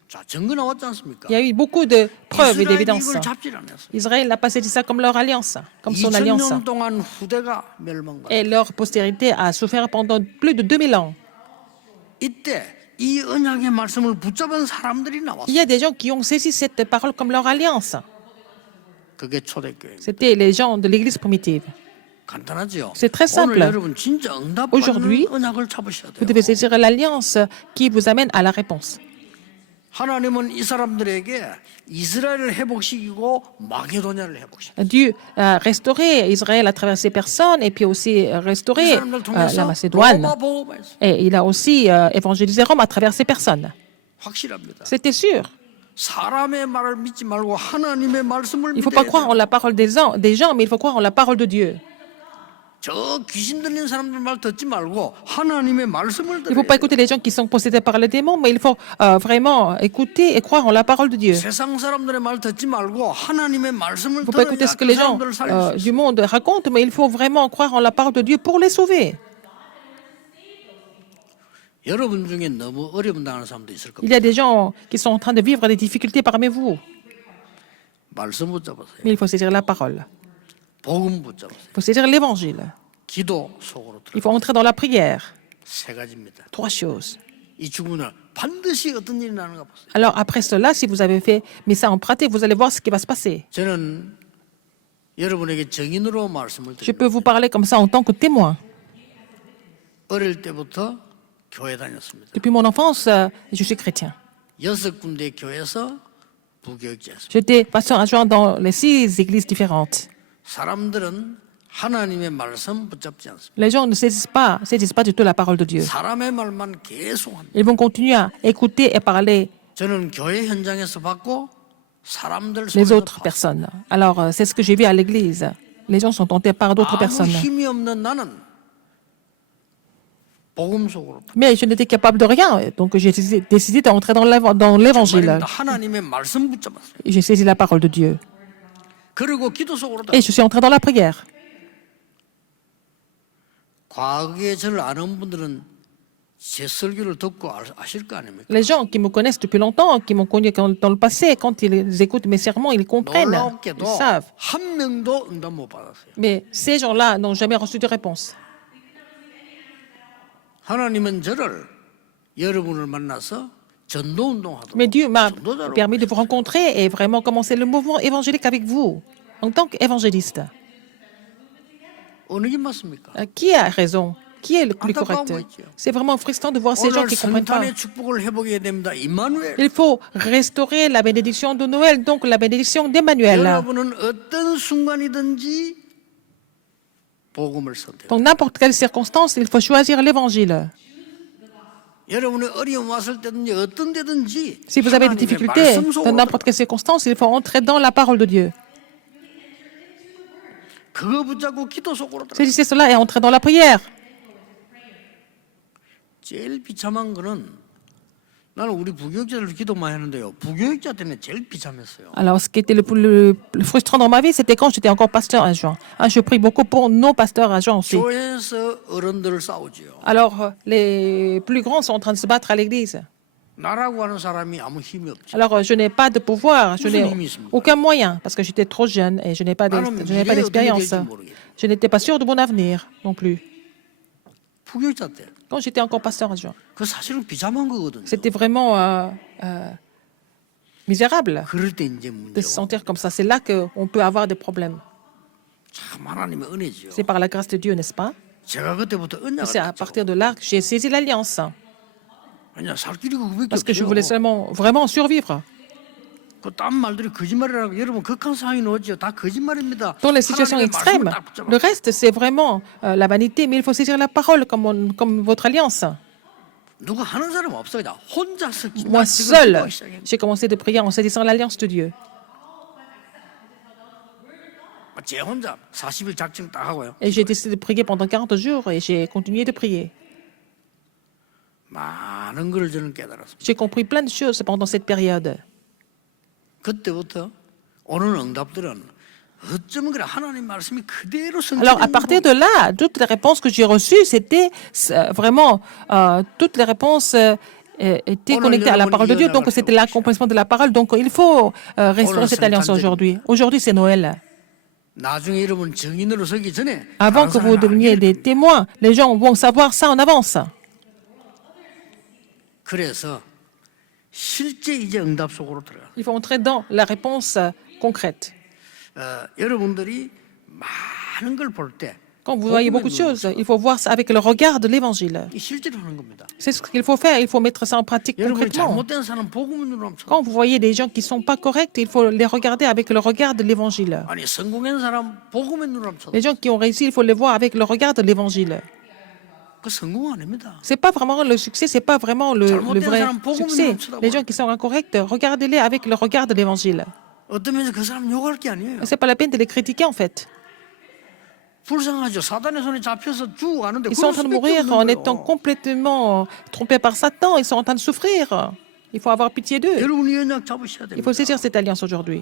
자, 증거 나왔지 않습니까? Il y a eu beaucoup de preuves et 이스라엘이 d'évidences. 이걸 잡질 않았어요. Israël n'a pas saisi ça comme leur alliance, comme son alliance. 2000년 동안 후대가 멸망받았어요. Et leur postérité a souffert pendant plus de 2000 ans. 이때 이 언약의 말씀을 붙잡은 사람들이 Il 나왔어요. y a des gens qui ont saisi cette parole comme leur alliance. 그게 초대교회. C'était les gens de l'Église primitive. 간단하죠? C'est très simple. 오늘 여러분 진짜 Aujourd'hui, 응답받는 언약을 잡으셔야 Vous 돼요. devez saisir l'alliance qui vous amène à la réponse. 하나님은 이 사람들에게 이스라엘을 회복시키고 마게도냐를 회복시키고 Dieu a restauré Israël à travers ces personnes et puis aussi 이 restauré 사람들 la 통해서 Macédoine. 로마 보호했어요. Et il a aussi évangélisé Rome à travers ces personnes. 확실합니다. C'était sûr. 사람의 말을 믿지 말고 하나님의 말씀을 Il ne faut pas 믿어야 croire en 돼요. la parole des gens, mais il faut croire en la parole de Dieu. 저 귀신 들린 사람들 말 듣지 말고 하나님의 말씀을 Il ne faut 들어야 pas 돼요. écouter les gens qui sont possédés par les démons, mais il faut vraiment écouter et croire en la parole de Dieu. 세상 사람들의 말 듣지 말고 하나님의 말씀을 Il ne faut pas écouter 들어야 ce que 그 les gens 사람들을 살릴 수 du 있어요. monde racontent, mais il faut vraiment croire en la parole de Dieu pour les sauver. 여러분 중에 너무 어려움 당하는 사람도 있을 Il 겁니다. y a des gens qui sont en train de vivre des difficultés parmi vous, 말씀 붙잡으세요. mais il faut saisir la parole. 복음 붙잡으세요. Il faut saisir l'évangile. 기도 속으로 Il 들어. faut entrer dans la prière. 세 가지입니다. 3 choses. 이 주문을 반드시 어떤 일이 나는가 보세요. Alors après cela, si vous avez fait mais ça en pratique, vous allez voir ce qui va se passer. 저는 여러분에게 증인으로 말씀을 Je 드립니다. peux vous parler comme ça en tant que témoin. 어릴 때부터 교회 다녔습니다. Depuis mon enfance, je suis chrétien. 6군데 교회에서 부교육자였습니다. J'étais pasteur adjoint dans les 6 églises différentes. 사람들은 하나님의 말씀 붙잡지 않습니다. Les gens ne saisissent pas du tout la parole de Dieu. 사람의 말만 계속 합니다. Ils vont continuer à écouter et parler 저는 교회 현장에서 받고 사람들 les 속에서 autres personnes. Alors, c'est ce que j'ai vu à l'église. Les gens sont tentés par d'autres 아무 personnes. 힘이 없는 나는 복음 속으로 Mais je n'étais capable de rien. Donc, j'ai décidé d'entrer dans l'évangile. 말입니다. 하나님의 말씀 붙잡았어요. J'ai saisi la parole de Dieu. 그리고 기도 속으로 Et je suis entré dans la prière. 과거에 저를 아는 분들은 제 설교를 듣고 아실 거 아닙니까? Les gens qui me connaissent depuis longtemps, qui m'ont connu dans le passé, quand ils écoutent mes sermons, ils comprennent, 놀랍게도 ils savent. 한 명도 응답 못 받았어요. Mais ces gens-là n'ont jamais reçu de réponse. 하나님은 저를 여러분을 만나서 전도운동하도록 Mais Dieu m'a 전도자로 permis de vous rencontrer et vraiment commencer le mouvement évangélique avec vous, en tant qu'évangéliste. 어느 게 맞습니까? Qui a raison? Qui est le plus correct? C'est vraiment frustrant de voir ces gens 오늘 qui ne comprennent pas. 성탄의 축복을 회복해야 됩니다. 임마누엘. Il faut restaurer la bénédiction de Noël, donc la bénédiction d'Emmanuel. 여러분은 어떤 순간이든지 복음을 선택. Donc n'importe quelle circonstance, il faut choisir l'évangile. 여러분의 어려움 왔을 때든지 어떤 데든지 Si vous avez des 하나님의 difficultés 말씀 dans 속으로 n'importe quelle circonstance, il faut entrer dans la parole de Dieu. 그거 붙잡고 기도 속으로 들어. Saisissez cela et entrez dans la prière. 제일 비참한 거는 나는 우리 부교육자들 기도 많이 하는데요. 부교육자 때문에 제일 비참했어요. Alors, ce qui était le plus frustrant dans ma vie, c'était quand j'étais encore pasteur adjoint. Je prie beaucoup pour nos pasteurs adjoints aussi. 교회에서 어른들 싸우지요. Alors, les plus grands sont en train de se battre à l'église. 나라고 하는 사람이 아무 힘이 없죠. Alors, je n'ai pas de pouvoir, je n'ai 무슨 힘이 있습니까? aucun moyen, parce que j'étais trop jeune et je n'ai pas 나는 je n'avais pas 미래에 어떻게 d'expérience. 될지 모르겠어요. Je n'étais pas sûr de mon avenir non plus. 부교육자 때. Quand j'étais encore pasteur adjoint, 그 사실은 비참한 거거든요. c'était vraiment misérable 그럴 때 이제 de se 문제고 sentir comme ça. C'est là qu'on peut avoir des problèmes. 참 하나님의 은혜지요. C'est par la grâce de Dieu, n'est-ce pas? 제가 그때부터 C'est à 언약을 partir de là que j'ai saisi l'alliance. 그냥 살 길이 그거밖에 Parce que je 없어요. voulais seulement vraiment survivre. 그딴 말들이 거짓말이라고 여러분 극한 상황이 나오죠. 다 거짓말입니다. Dans les situations 하나님의 extrêmes, 말씀을 딱 붙잡아. le reste, c'est vraiment la vanité, mais il faut saisir la parole comme votre alliance. 누가 하는 사람 없어 그냥 혼자서 Moi seul, j'ai commencé de prier en saisissant l'alliance de Dieu. 제 혼자 40일 작정 딱 하고요. Et j'ai décidé de prier pendant 40 jours et j'ai continué de prier. 많은 걸 저는 깨달았습니다. J'ai compris plein de choses pendant cette période. 그때부터 오는 응답들은 어쩌면 그래 하나님 말씀이 그대로 Alors, à 성취된 partir 거고 de là, toutes les réponses que j'ai reçues, c'était vraiment, toutes les réponses étaient connectées à la parole de Dieu. Donc, c'était l'accomplissement de la parole. Donc, il faut restaurer cette alliance aujourd'hui. Aujourd'hui, c'est Noël. 나중에 여러분 증인으로 서기 전에 Avant 다른 que vous 사람이 deveniez 알게 des témoins, les gens vont savoir ça en avance. 그래서 실제 이제 응답 속으로 들어가. Il faut entrer dans la réponse concrète. 여러분들이 많은 걸 볼 때 Quand vous voyez beaucoup de choses, il faut voir ça avec le regard de l'évangile. 실제로 하는 겁니다. C'est ce qu'il faut faire. Il faut mettre ça en pratique 여러분이 concrètement. 잘못된 사람 복음의 눈으로 한번 쳐. Quand vous voyez des gens qui ne sont pas corrects, il faut les regarder avec le regard de l'évangile. 아니 성공한 사람 복음의 눈으로 한번 쳐. Les gens qui ont réussi, il faut les voir avec le regard de l'évangile. 그 성공 아닙니다. C'est pas vraiment le succès, c'est pas vraiment le vrai succès. Les gens qui sont incorrects, regardez-les avec le regard de l'évangile. 어떤 면에서 그 사람 욕할 게 아니에요. C'est pas la peine de les critiquer en fait. 불쌍하죠. 사단의 손에 잡혀서 죽어가는데 Ils sont en 그럴 train de 수밖에 mourir en 없는 étant 거예요. complètement trompés par Satan. Ils sont en train de souffrir. Il faut avoir pitié d'eux. 여러분이 연약 잡으셔야 Il faut 됩니다. saisir cette alliance aujourd'hui.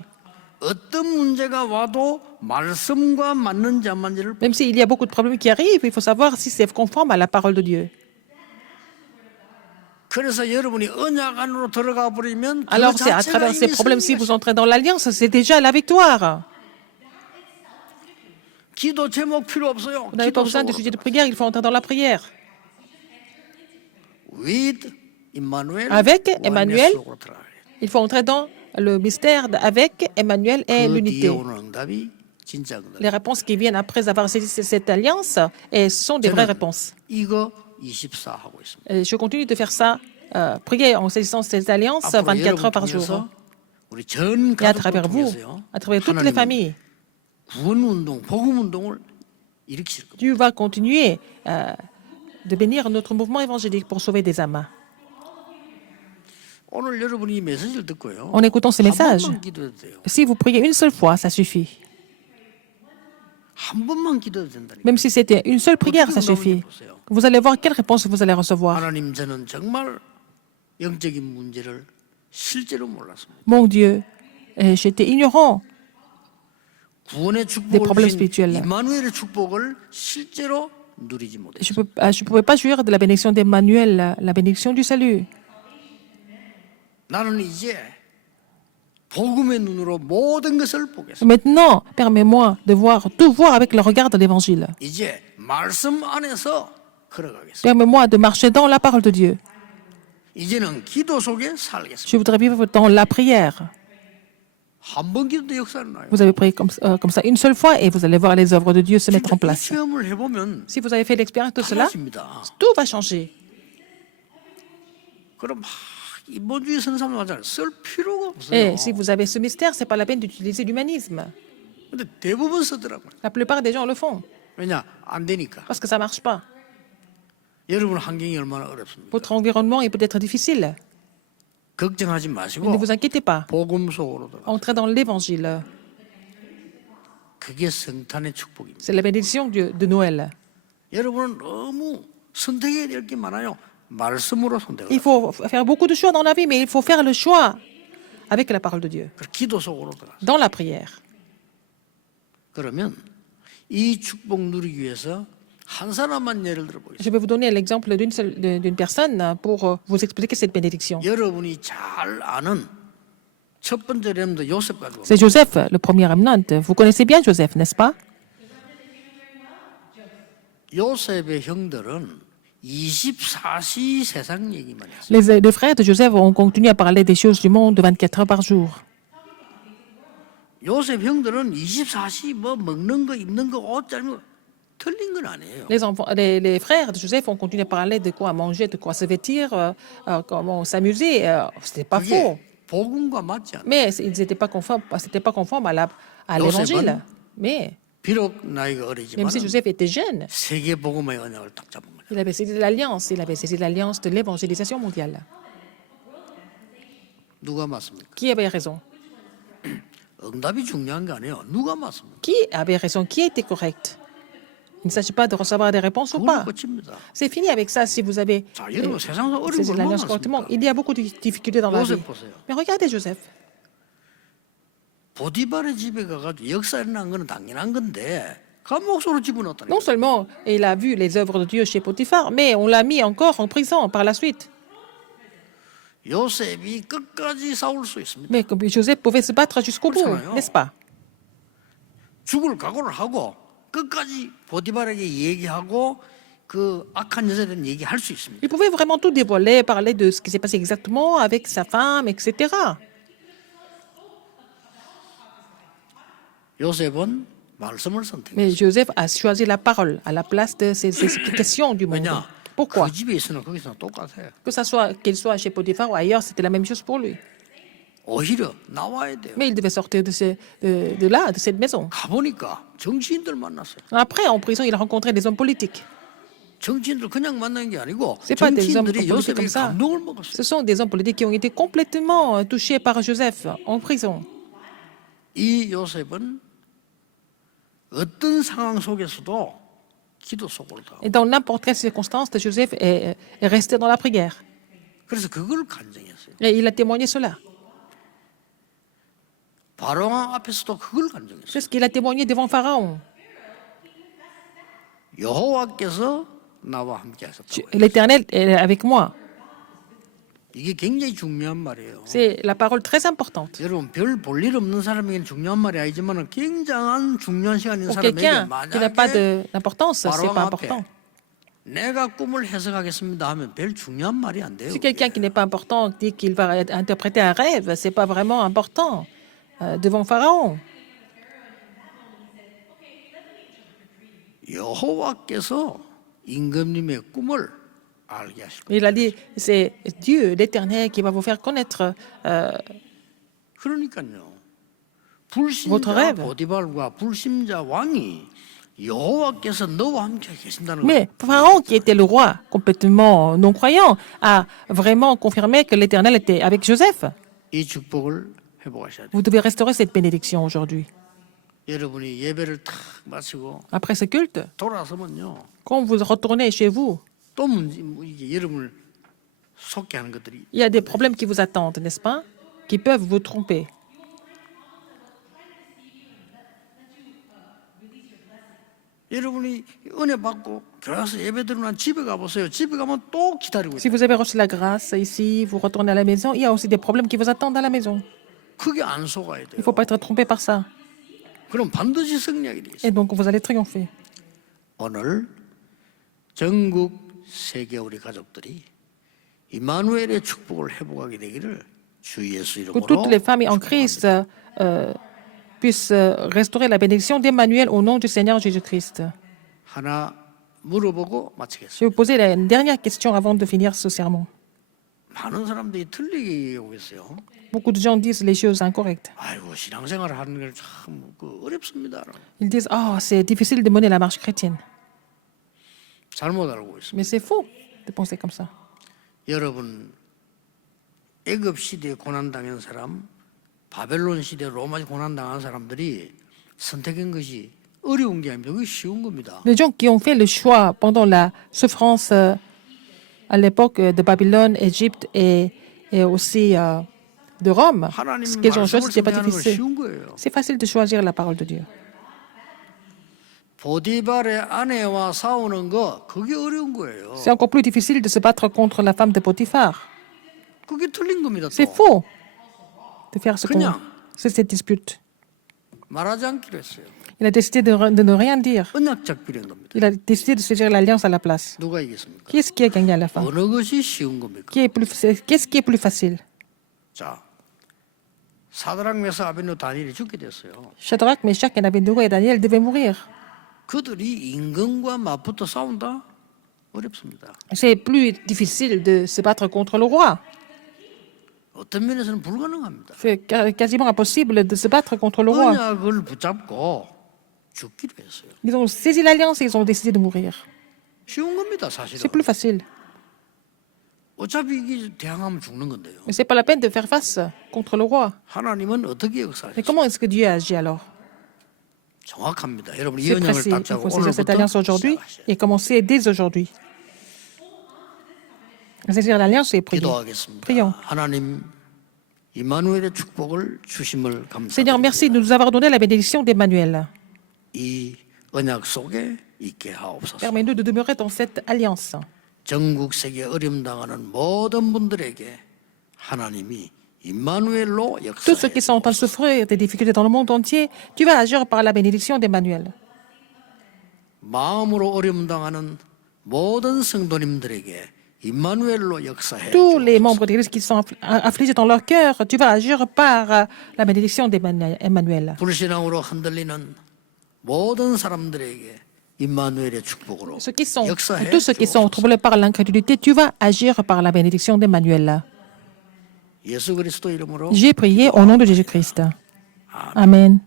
어떤 문제가 와도 말씀과 맞는 자만지를 Même s'il y a beaucoup de problèmes qui arrivent, il faut savoir si c'est conforme à la parole de Dieu. 그래서 여러분이 언약 안으로 들어가 버리면 그 Alors c'est à 자체가 travers ces 이미 problèmes, si vous 승리하신 entrez dans l'alliance, c'est déjà la victoire. 기도 제목 필요 없어요. Vous n'avez pas 기도 besoin de 속으로. sujet de prière, il faut entrer dans la prière. With Emmanuel, Avec oneness Emmanuel, 속으로 들어가야 돼요. il faut entrer dans le mystère avec Emmanuel et 그 뒤에 l'unité. 오는 응답이 진짜 응답. Les réponses qui viennent après avoir saisi cette alliance, et ce sont des vraies réponses. 이거 24 하고 있습니다. Et je continue de faire ça, prier en saisissant cette alliance 앞으로 24 heures 여러분 par jour. 통해서 우리 전 Et à 가족들 travers vous, 통해서요. à travers toutes les 하나님은 familles, 구원 운동, 복음 운동을 일으키실 겁니다. Dieu va continuer de bénir notre mouvement évangélique pour sauver des âmes. 오늘 여러분이 이 메시지를 듣고요. En écoutant ces 한 messages, 번만 기도해도 돼요. si vous priez une seule fois, ça suffit. 한 번만 기도해도 된다니까. Même si c'était une seule prière, ça suffit. Vous allez voir quelle réponse vous allez recevoir. 하나님 저는 정말 영적인 문제를 실제로 몰랐습니다. Mon Dieu, j'étais ignorant. 구원의 Des problèmes 축복을 주신 spirituels. 임마누엘의 축복을 실제로 누리지 못했어요. Je ne pouvais pas jouir de la bénédiction d'Emmanuel, la bénédiction du salut. 나는 이제 복음의 눈으로 모든 것을 보겠습니다. Maintenant, permets-moi de voir tout voir avec le regard de l'Évangile. 이제 말씀 안에서 걸어가겠습니다. Permets-moi de marcher dans la parole de Dieu. 이제는 기도 속에 살겠습니다. Je voudrais vivre dans la prière. 한 번 기도도 역사는 나요. Vous avez prié comme ça une seule fois et vous allez voir les œuvres de Dieu se mettre en 이 place. 체험을 해보면 Si vous avez fait l'expérience de cela, 달라집니다. tout va changer. 그럼 막 이번 주에 선사님 하잖아요. 쓸 필요가 없어요. Et si vous avez ce mystère, c'est pas la peine d'utiliser l'humanisme. 근데 대부분 쓰더라고요. La plupart des gens le font 왜냐? 안 되니까. parce que ça marche pas. 여러분 환경이 얼마나 어렵습니까? Votre environnement est peut-être difficile. 걱정하지 Mais 마시고 ne vous inquiétez pas. 복음 속으로 들어가. Entrez dans l'évangile. 그게 성탄의 축복입니다. C'est la bénédiction de Noël. 여러분은 너무 선택해야 될 게 많아요. 말씀으로 선택을. Il faut faire beaucoup de choix dans la vie, mais il faut faire le choix avec la parole de Dieu, 기도 속으로 들어가. dans la prière. 그러면 이 축복 누리기 위해서 한 사람만 예를 들어보겠습니다. Je vais vous donner l'exemple d'une personne pour vous expliquer cette bénédiction. 여러분이 잘 아는 첫 번째 렘도 요셉 가지고 C'est Joseph, le premier remnant. Vous connaissez bien Joseph, n'est-ce pas? 요셉의 형들은 24시 세상 얘기만 했어요. Les frères de Joseph ont continué à parler des choses du monde 24 heures par jour. 요셉 형들은 24시 뭐 먹는 거, 입는 거, 옷 짧은 거 틀린 건 아니에요. Les frères de Joseph ont continué à parler de quoi manger, de quoi se vêtir, comment s'amuser. C'était pas faux. 그게 복음과 맞지 않아요. Mais ils n'étaient pas conformes, c'était pas conforme à l'évangile. Mais 비록 나이가 même 어리지만 si Joseph était jeune, 세계 복음의 언약을 딱 잡은 거예요. il avait saisi l'alliance. Il avait saisi l'alliance de l'évangélisation mondiale. 누가 맞습니까? Qui avait raison? 응답이 중요한 게 아니에요. 누가 맞습니까? Qui avait raison? Qui était correct? Il ne s'agit pas de recevoir des réponses ou 그걸로 pas. 끝입니다. C'est fini avec ça si vous avez 자, 여러분 세상에서 어려운 saisi 걸 l'alliance 얼마나 correctement. 많습니까? Il y a beaucoup de difficultés dans la vie. 요셉 보세요. Mais regardez Joseph. 보디발의 집에 가가지고 역사 일어난 거는 당연한 건데 감옥소로 집어넣었다니까. Non seulement il a vu les œuvres de Dieu chez Potiphar, mais on l'a mis encore en prison par la suite. 요셉이 끝까지 싸울 수 있습니다. Mais comme Joseph pouvait se battre jusqu'au bout, 그렇잖아요. n'est-ce pas? 죽을 각오를 하고 끝까지 보디발에게 얘기하고 그 악한 여자에 대한 얘기할 수 있습니다. Il pouvait vraiment tout dévoiler, parler de ce qui s'est passé exactement avec sa femme, etc. 요셉은 말씀을 선택했어요. Mais Joseph a choisi la parole à la place de ses explications du monde. 왜냐? Pourquoi? 그 집에 있으나 거기서 똑같아요. Qu'il soit chez Potiphar ou ailleurs, c'était la même chose pour lui. 오히려 나와야 돼요. Mais il devait sortir de là, de cette maison. 가보니까 정치인들 만났어요. Après, en prison, il a rencontré des hommes politiques. 정치인들 그냥 만난 게 아니고 C'est pas des hommes 정치인들이 politiques comme 요셉에게 ça. 감동을 먹었어요. Ce sont des hommes politiques qui ont été complètement touchés par Joseph en prison. 이 요셉은 어떤 상황 속에서도 기도 속으로 다. Et dans n'importe quelle circonstance, Joseph est resté dans la prière. 그래서 그걸 간증했어요. Et il a témoigné cela. 바로왕 앞에서도 그걸 간증했어요. C'est ce qu'il a témoigné devant Pharaon. 여호와께서 나와 함께 하셨다고. L'Éternel est avec moi. 이게 굉장히 중요한 말이에요. C'est la parole très importante. 여러분 별 볼 일 없는 사람에게는 중요한 말이 아니지만 굉장한 중요한 시간인 Pour 사람에게 quelqu'un qui n'a pas 만약에 d'importance, c'est pas important. 내가 꿈을 해석하겠습니다 하면 별 중요한 말이 안 돼요. Si quelqu'un qui n'est pas important dit qu'il va interpréter un rêve, c'est pas vraiment important devant Pharaon. 여호와께서 임금님의 꿈을 알게 하실 거예요. Il a dit, c'est Dieu, l'Éternel, qui va vous faire connaître 그러니까요. Votre 불신자 rêve. 보디발과 불신자 왕이 여호와께서 너와 함께 계신다는 Mais 거. Pharaon, qui était le roi complètement non-croyant, a vraiment confirmé que l'Éternel était avec Joseph. 이 축복을 회복하셔야 돼요. Vous devez restaurer cette bénédiction aujourd'hui. 여러분이 예배를 탁 마치고 Après ce culte, 돌아서면요. quand vous retournez chez vous, 또 문제, 이게 여러분을 속게 하는 것들이 il y a des problèmes qui vous attendent, n'est-ce pas? Qui peuvent vous tromper. 여러분이 은혜 받고 교회 와서 예배 드리면 집에 가보세요. 집에 가면 또 기다리고 Si 있어요. vous avez reçu la grâce ici, vous retournez à la maison, il y a aussi des problèmes qui vous attendent à la maison. 그게 안 속아야 Il 돼요. ne faut pas être trompé par ça. 그럼 반드시 승리하게 돼 있어요. Et donc, vous allez triompher. 오늘 전국 세계 우리 가족들이 이마누엘의 축복을 회복하게 되기를 주 예수 Que toutes les 이름으로 familles en Christ puissent restaurer la bénédiction d'Emmanuel au nom du Seigneur Jésus-Christ. 하나 물어보고 Je 마치겠습니다. vais vous poser une dernière question avant de finir ce sermon. 많은 사람들이 틀리게 얘기하고 있어요. Beaucoup de gens disent les choses incorrectes. 아이고 신앙생활을 하는 게 참 어렵습니다. Ils disent, oh, c'est difficile de mener la marche chrétienne. 잘못 알고 있습니다. Mais c'est faux de penser comme ça. 여러분 애굽 시대에 고난 당한 사람, 바벨론 시대 로마 고난 당한 사람들이 선택한 것이 어려운 게 아닙니다. 그게 쉬운 겁니다. Les gens qui ont fait le choix pendant la souffrance à l'époque de Babylone, Égypte et aussi de Rome, ce 하나님 qu'ils ont choisi, 말씀을 ce n'était pas 선택하는 건 difficile. 쉬운 거예요. C'est facile de choisir la parole de Dieu. 보디발의 아내와 싸우는 거 그게 어려운 거예요. C'est encore plus difficile de se battre contre la femme de Potiphar. 그게 틀린 겁니다. C'est 또. faux de faire 그냥. cette dispute. 말하지 않기로 했어요. Il a décidé de ne rien dire. 언약적 비례인 겁니다. Il a décidé de saisir l'alliance à la place. 누가 이겼습니까? Qui est-ce qui a gagné à la fin? 어느 것이 쉬운 겁니까? Qu'est-ce qui est plus facile? 자, 사드락 메사 아벤누 다니엘이 죽게 됐어요. Shadrach, Meshach, Abednego et Daniel devaient mourir. 그들이 임금과 맞붙어 싸운다? 어렵습니다. C'est plus difficile de se battre contre le roi. 어떤 면에서는 불가능합니다. C'est quasiment impossible de se battre contre le roi. 언약을 붙잡고 죽기로 했어요. Ils ont saisi l'alliance et ils ont décidé de mourir. 쉬운 겁니다, C'est 사실은. plus facile. 어차피 이게 대항하면 죽는 건데요. Mais c'est pas la peine de faire face contre le roi. 하나님은 어떻게 Mais 역사하셨어요? comment est-ce que Dieu agit alors? 정확합니다. 여러분 이 C'est 언약을 précis. Il 붙잡고 faut saisir cette 오늘부터 alliance aujourd'hui 시작하셔야 et commencer dès aujourd'hui. Saisir l'alliance et prier. 기도하겠습니다. Prions. 하나님 이마누엘의 축복을 주심을 Seigneur, 감사드립니다. merci de nous avoir donné la bénédiction d'Emmanuel. 이 언약 속에 있게 하옵소서. Permets-nous de demeurer dans cette alliance. 전국 세계 어려움 당하는 모든 분들에게 하나님이 임마누엘로 Tous ceux qui sont en train de 역사해 souffrir des difficultés dans le monde entier, tu vas agir par la bénédiction d'Emmanuel. 마음으로 어려움 당하는 모든 성도님들에게 임마누엘로 역사해 Tous les 주옵소서. membres de l'Église qui sont affligés dans leur cœur, tu vas agir par la bénédiction d'Emmanuel. 불신앙으로 흔들리는 모든 사람들에게 임마누엘의 축복으로 Tous ceux qui sont 역사해 troublés par l'incrédulité, tu vas agir par la bénédiction d'Emmanuel. 예수 그리스도 이름으로 J'ai prié au nom de Jésus-Christ. Amen.